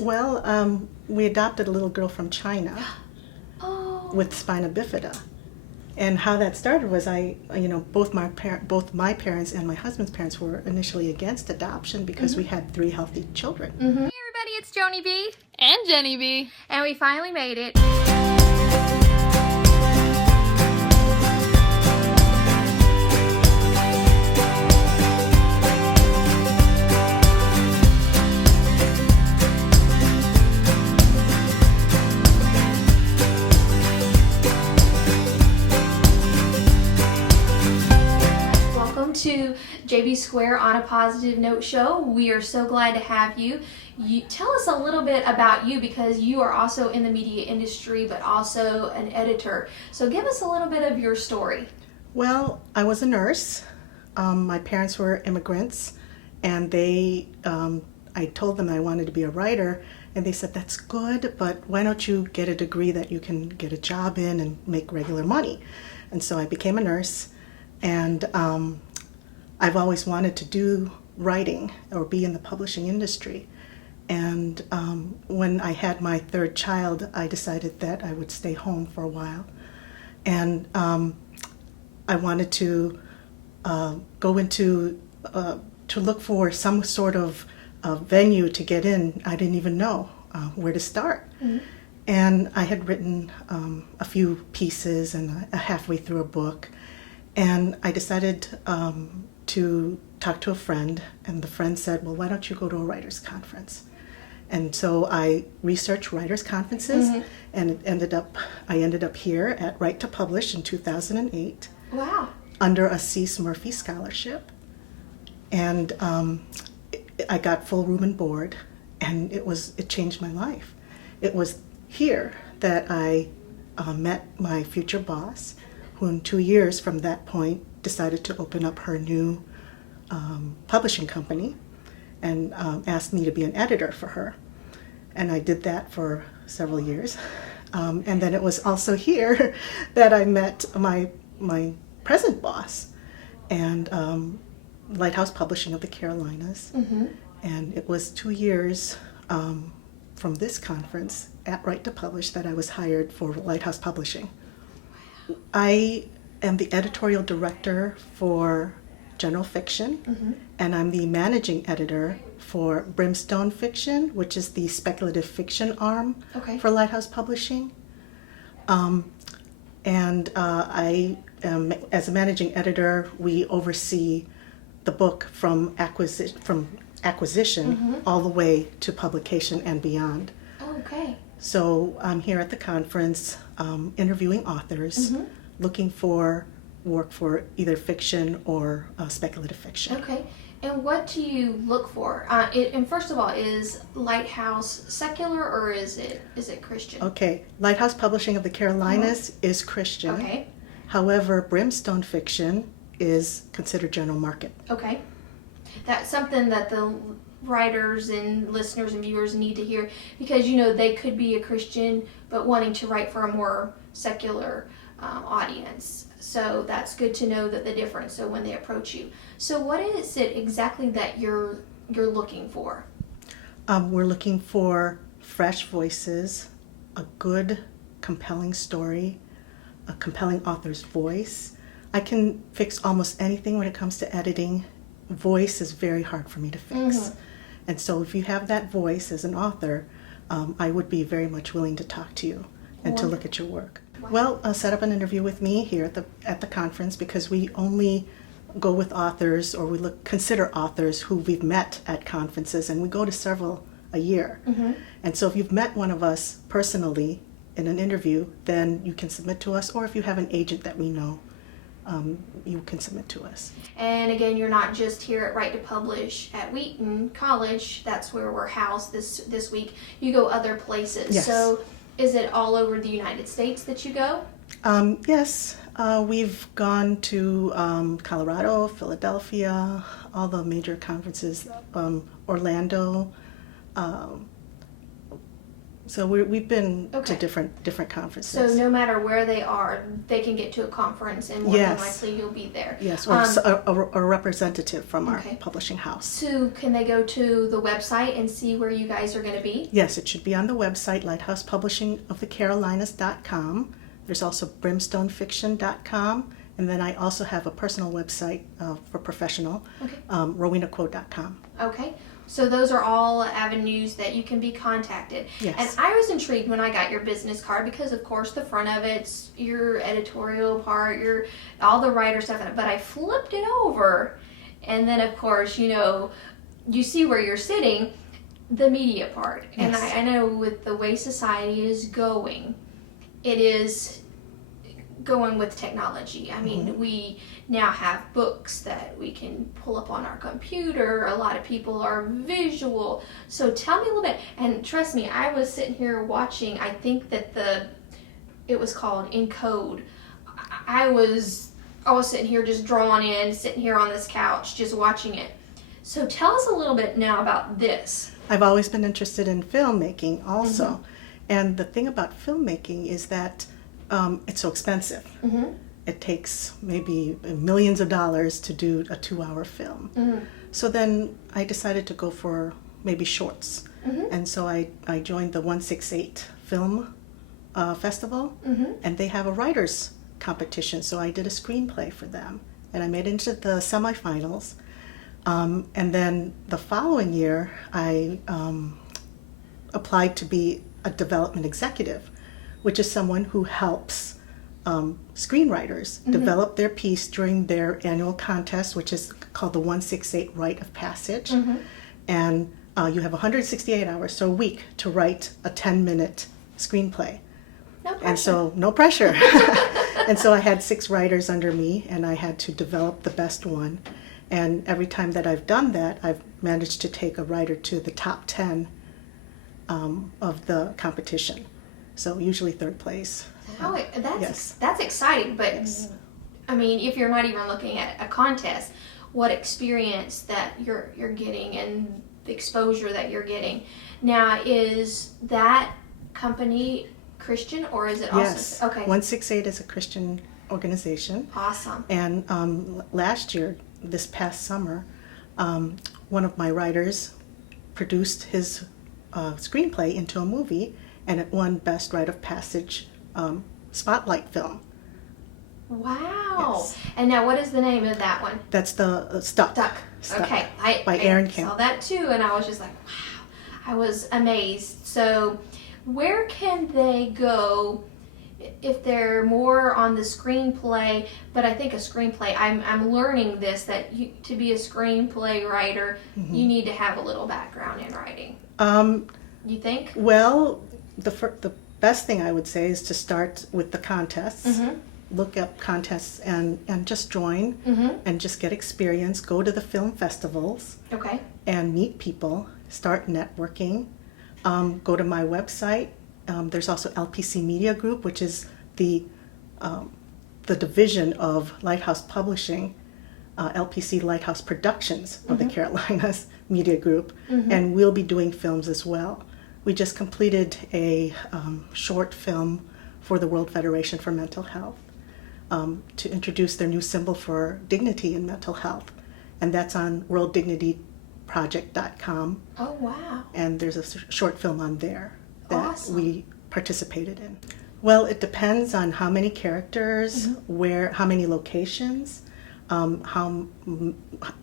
Well, we adopted a little girl from China Oh. with spina bifida. And how that started was both my parents and my husband's parents were initially against adoption because we had 3 healthy children. Hey everybody, it's Joni B. And Jenny B. And we finally made it. To JB Square on a Positive Note show. We are so glad to have you. Tell us a little bit about you, because you are also in the media industry but also an editor. So give us a little bit of your story. Well, I was a nurse. My parents were immigrants, and I told them I wanted to be a writer, and they said, that's good, but why don't you get a degree that you can get a job in and make regular money? And so I became a nurse, and I've always wanted to do writing or be in the publishing industry. And when I had my 3rd child, I decided that I would stay home for a while. And I wanted to go into, to look for some sort of venue to get in. I didn't even know where to start. Mm-hmm. And I had written a few pieces and halfway through a book. And I decided to talk to a friend, and the friend said, well, why don't you go to a writers' conference? And so I researched writers' conferences, mm-hmm. and I ended up here at Right to Publish in 2008. Wow. Under a Cease Murphy scholarship. And I got full room and board, and it changed my life. It was here that I met my future boss, who in 2 years from that point decided to open up her new publishing company and asked me to be an editor for her. And I did that for several years. And then it was also here that I met my present boss, and Lighthouse Publishing of the Carolinas. Mm-hmm. And it was 2 years from this conference at Right to Publish that I was hired for Lighthouse Publishing. I am the editorial director for General Fiction, mm-hmm. and I'm the managing editor for Brimstone Fiction, which is the speculative fiction arm for Lighthouse Publishing. And I am, as a managing editor, we oversee the book from acquisition mm-hmm. all the way to publication and beyond. Okay. So I'm here at the conference interviewing authors, mm-hmm. looking for work for either fiction or speculative fiction. Okay. And what do you look for? And first of all, is Lighthouse secular or is it Christian? Okay. Lighthouse Publishing of the Carolinas is Christian. Okay. However, Brimstone Fiction is considered general market. Okay. That's something that the writers and listeners and viewers need to hear, because they could be a Christian but wanting to write for a more secular audience. So that's good to know that the difference, so when they approach you. So what is it exactly that you're looking for? We're looking for fresh voices, a good, compelling story, a compelling author's voice. I can fix almost anything when it comes to editing. Voice is very hard for me to fix. Mm-hmm. And so if you have that voice as an author, I would be very much willing to talk to you and to look at your work. Wow. Well, set up an interview with me here at the conference, because we only go with authors, or consider authors who we've met at conferences, and we go to several a year. Mm-hmm. And so if you've met one of us personally in an interview, then you can submit to us, or if you have an agent that we know, you can submit to us. And again, you're not just here at Right to Publish at Wheaton College. That's where we're housed this week. You go other places. Yes. So is it all over the United States that you go? Yes. We've gone to Colorado, Philadelphia, all the major conferences, Orlando, So we've been Okay. to different conferences. So no matter where they are, they can get to a conference, and more than Yes. likely you'll be there. Yes, or a representative from our Okay. publishing house. So can they go to the website and see where you guys are going to be? Yes, it should be on the website, lighthousepublishingofthecarolinas.com. There's also brimstonefiction.com. And then I also have a personal website for professional, Okay. RowenaKuo.com. Okay. So those are all avenues that you can be contacted. Yes. And I was intrigued when I got your business card because, of course, the front of it's your editorial part, your all the writer stuff. But I flipped it over, and then of course, you see where you're sitting, the media part. And Yes. I know with the way society is going, it is going with technology. I mean, we now have books that we can pull up on our computer. A lot of people are visual. So tell me a little bit. And trust me, I was sitting here watching. I think that it was called Encode. I was sitting here just drawn in, sitting here on this couch, just watching it. So tell us a little bit now about this. I've always been interested in filmmaking also. And the thing about filmmaking is that it's so expensive. It takes maybe millions of dollars to do a 2-hour film. So then I decided to go for maybe shorts. And so I joined the 168 Film Festival, and they have a writer's competition. So I did a screenplay for them, and I made it into the semifinals. And then the following year, I applied to be a development executive, which is someone who helps screenwriters develop their piece during their annual contest, which is called the 168 Rite of Passage. And you have 168 hours, so a week, to write a 10-minute screenplay. No pressure. And so, no pressure. And so I had 6 writers under me, and I had to develop the best one. And every time that I've done that, I've managed to take a writer to the top 10 of the competition. So usually 3rd place. That's exciting, but Yes. I mean, if you're not even looking at a contest, what experience that you're getting and the exposure that you're getting. Now, is that company Christian, or is it also Yes. okay? 168 is a Christian organization. Awesome. And last year, this past summer, one of my writers produced his screenplay into a movie, and it won Best Rite of Passage Spotlight Film. Wow. Yes. And now, what is the name of that one? That's the Stuck. Stuck. Okay. By Aaron I Camp. saw that too, and I was just like, wow. I was amazed. So, where can they go if they're more on the screenplay? But I think a screenplay, I'm learning this, that to be a screenplay writer, you need to have a little background in writing. You think? Well, the best thing I would say is to start with the contests. Look up contests and just join and just get experience. Go to the film festivals Okay. and meet people. Start networking. Go to my website. There's also LPC Media Group, which is the division of Lighthouse Publishing, LPC Lighthouse Productions of the Carolinas Media Group, and we'll be doing films as well. We just completed a short film for the World Federation for Mental Health to introduce their new symbol for dignity in mental health, and that's on worlddignityproject.com. Oh, wow. And there's a short film on there that Awesome. we participated in. Well, it depends on how many characters, how many locations, how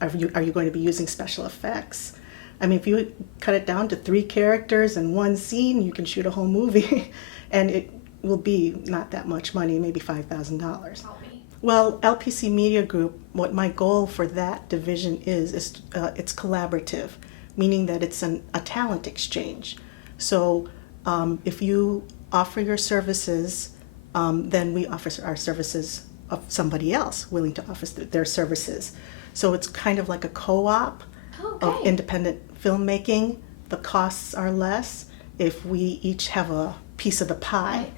are you going to be using special effects. I mean, if you cut it down to 3 characters and 1 scene, you can shoot a whole movie, and it will be not that much money, maybe $5,000. Tell me. Well, LPC Media Group, what my goal for that division is it's collaborative, meaning that it's a talent exchange. So if you offer your services, then we offer our services of somebody else willing to offer their services. So it's kind of like a co-op of independent filmmaking. The costs are less if we each have a piece of the pie.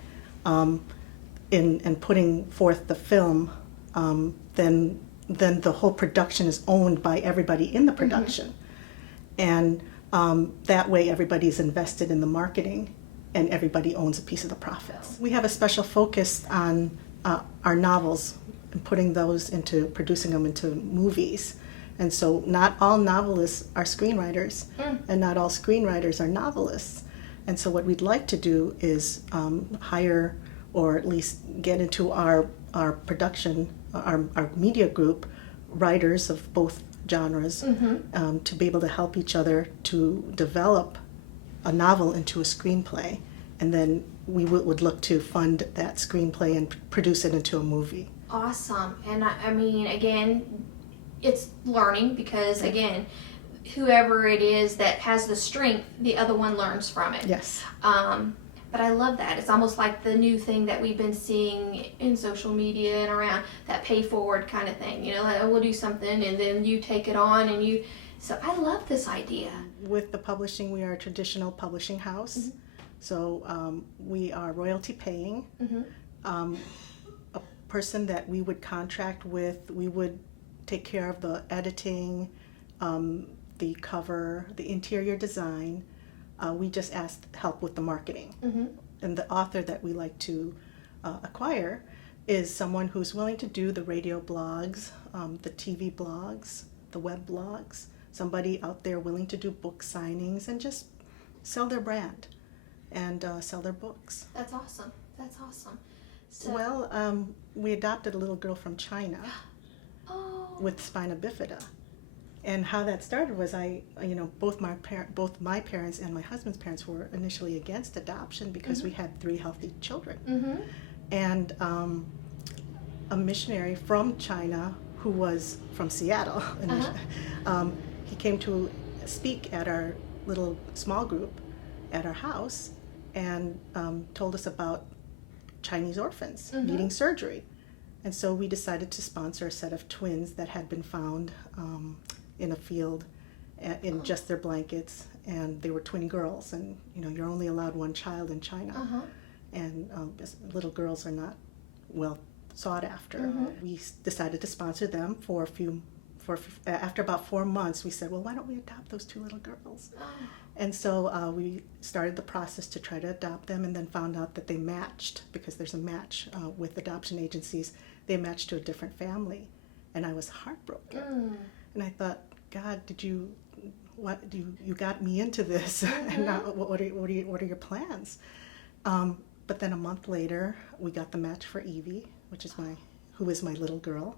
In putting forth the film, then the whole production is owned by everybody in the production. And that way everybody's invested in the marketing and everybody owns a piece of the profits. We have a special focus on our novels and putting those into producing them into movies. And so not all novelists are screenwriters, and not all screenwriters are novelists. And so what we'd like to do is hire, or at least get into our production, our media group, writers of both genres, to be able to help each other to develop a novel into a screenplay. And then we would look to fund that screenplay and produce it into a movie. Awesome. And I mean, again, it's learning because, again, whoever it is that has the strength, the other one learns from it. Yes. But I love that. It's almost like the new thing that we've been seeing in social media and around, that pay forward kind of thing. You know, like, oh, we'll do something and then you take it on and you. So I love this idea. With the publishing, we are a traditional publishing house. So we are royalty paying. A person that we would contract with, we would take care of the editing, the cover, the interior design. We just asked help with the marketing. And the author that we like to acquire is someone who's willing to do the radio blogs, the TV blogs, the web blogs, somebody out there willing to do book signings and just sell their brand and sell their books. That's awesome. That's awesome. So, Well, we adopted a little girl from China with spina bifida. And how that started was both my parents and my husband's parents were initially against adoption because we had 3 healthy children. And a missionary from China who was from Seattle, he came to speak at our little small group at our house and told us about Chinese orphans needing surgery. And so we decided to sponsor a set of twins that had been found in a field in just their blankets, and they were twin girls, and you're only allowed 1 child in China, and little girls are not well sought after. We decided to sponsor them for after about 4 months. We said, well, why don't we adopt those 2 little girls? And so we started the process to try to adopt them, and then found out that they matched, because there's a match with adoption agencies. They matched to a different family, and I was heartbroken. And I thought, God, you got me into this, and now what are your plans? But then a month later, we got the match for Evie, who is my little girl.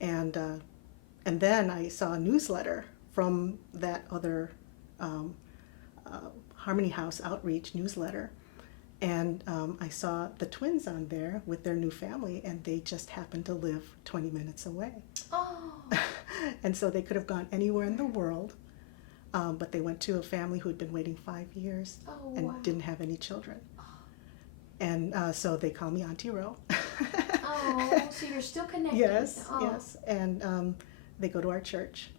And then I saw a newsletter from that other Harmony House outreach newsletter, and I saw the twins on there with their new family, and they just happened to live 20 minutes away. And so they could have gone anywhere in the world, but they went to a family who had been waiting 5 years and didn't have any children. And so they call me Auntie Ro. So you're still connected. Yes, yes. And they go to our church.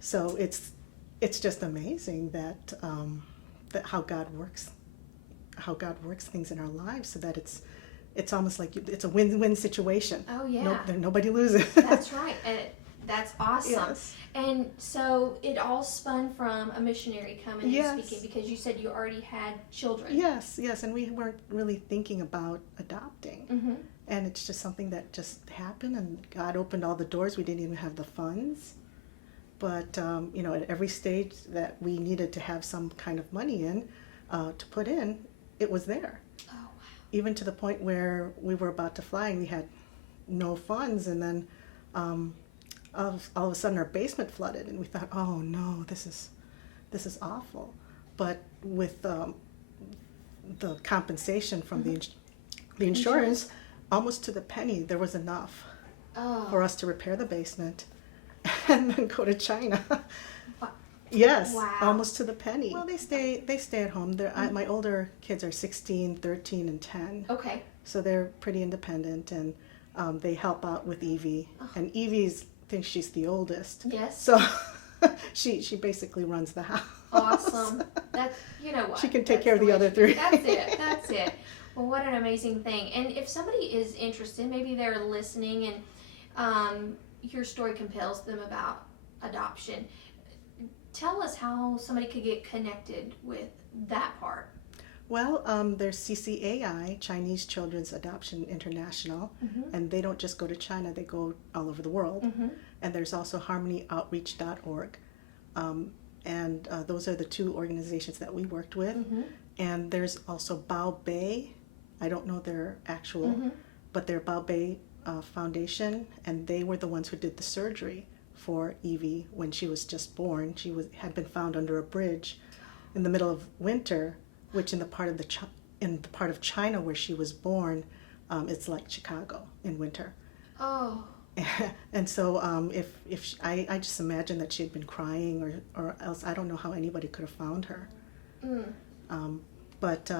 So it's just amazing that how God works things in our lives, so that it's almost like it's a win-win situation. Oh yeah. Nobody loses. That's right. And that's awesome. Yes. And so it all spun from a missionary coming and speaking, because you said you already had children. Yes, and we weren't really thinking about adopting. And it's just something that just happened, and God opened all the doors. We didn't even have the funds. But, at every stage that we needed to have some kind of money in, to put in, it was there. Oh, wow. Even to the point where we were about to fly and we had no funds, and then all of a sudden our basement flooded, and we thought, oh no, this is awful. But with the compensation from the insurance, almost to the penny, there was enough for us to repair the basement and then go to China. Yes, wow. Almost to the penny. Well, they stay at home. My older kids are 16, 13, and 10. Okay. So they're pretty independent, and they help out with Evie. And Evie thinks she's the oldest. Yes. So she basically runs the house. Awesome. That's, what? She can take care of the other 3. That's it. Well, what an amazing thing. And if somebody is interested, maybe they're listening and your story compels them about adoption, Tell us how somebody could get connected with that part. Well, there's CCAI, Chinese Children's Adoption International, and they don't just go to China, they go all over the world. And there's also harmonyoutreach.org. And those are the two organizations that we worked with. And there's also Bao Bei. I don't know their actual, but they're Bao Bei Foundation, and they were the ones who did the surgery for Evie when she was just born. She had been found under a bridge in the middle of winter, which in the part of China where she was born, it's like Chicago in winter. Oh. And so I just imagine that she had been crying, or else I don't know how anybody could have found her. But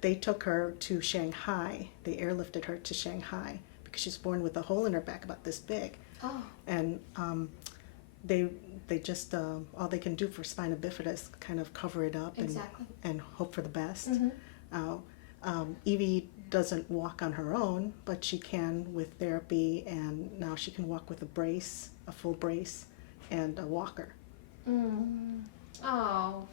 they took her to Shanghai. They airlifted her to Shanghai because she's born with a hole in her back about this big. Oh. And they just all they can do for spina bifida is kind of cover it up and hope for the best. Evie doesn't walk on her own, but she can with therapy, and now she can walk with a brace, a full brace, and a walker. Oh,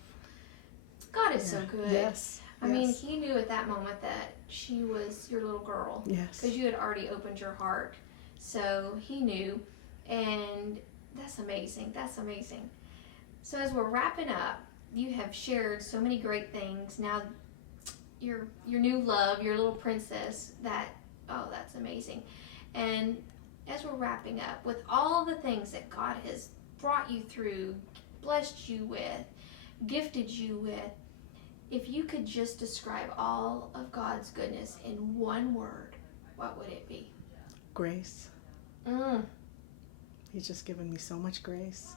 God is so good. Yes. I mean, He knew at that moment that she was your little girl. Yes. Because you had already opened your heart. So He knew. And that's amazing. That's amazing. So as we're wrapping up, you have shared so many great things. Now, your new love, your little princess, that's amazing. And as we're wrapping up, with all the things that God has brought you through, blessed you with, gifted you with, if you could just describe all of God's goodness in one word, what would it be? Grace. He's just given me so much grace.